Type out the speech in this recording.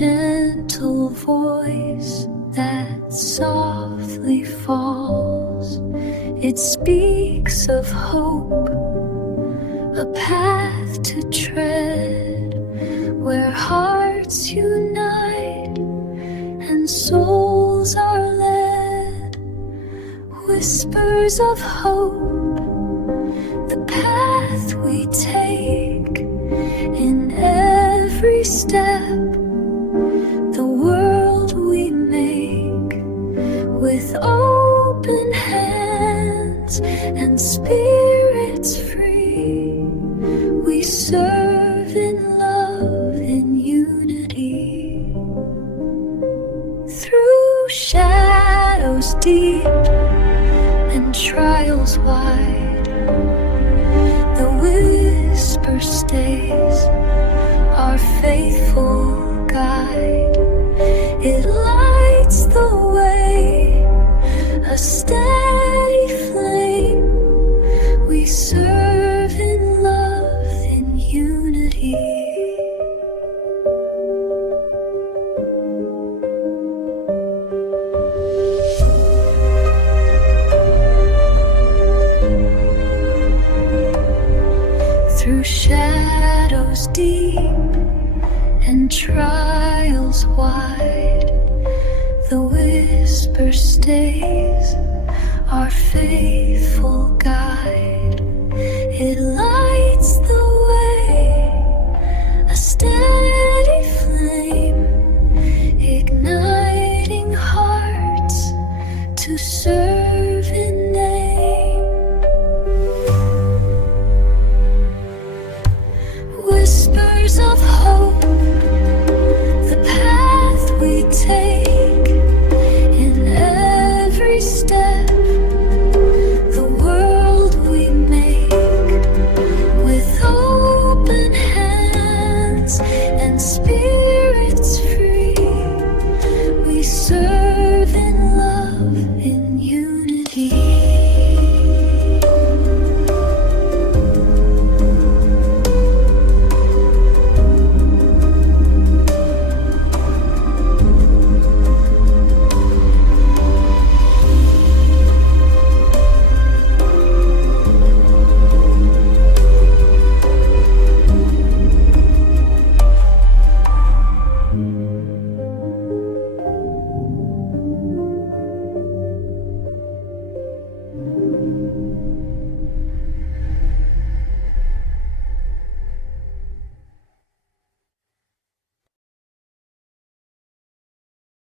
gentle voice that softly falls. It speaks of hope, a path to tread, where hearts unite and souls are led. Whispers of hope, the path we take, in every step, the world we make. With open hands and spirits free, we serve in love, in unity. Through shadows deep and trials wide, the whisper stays, our faithful guide. It lights the way, a steady flame. We serve in love, in unity. Through shadows deep and trials wide, the whisper stays, our faithful guide. It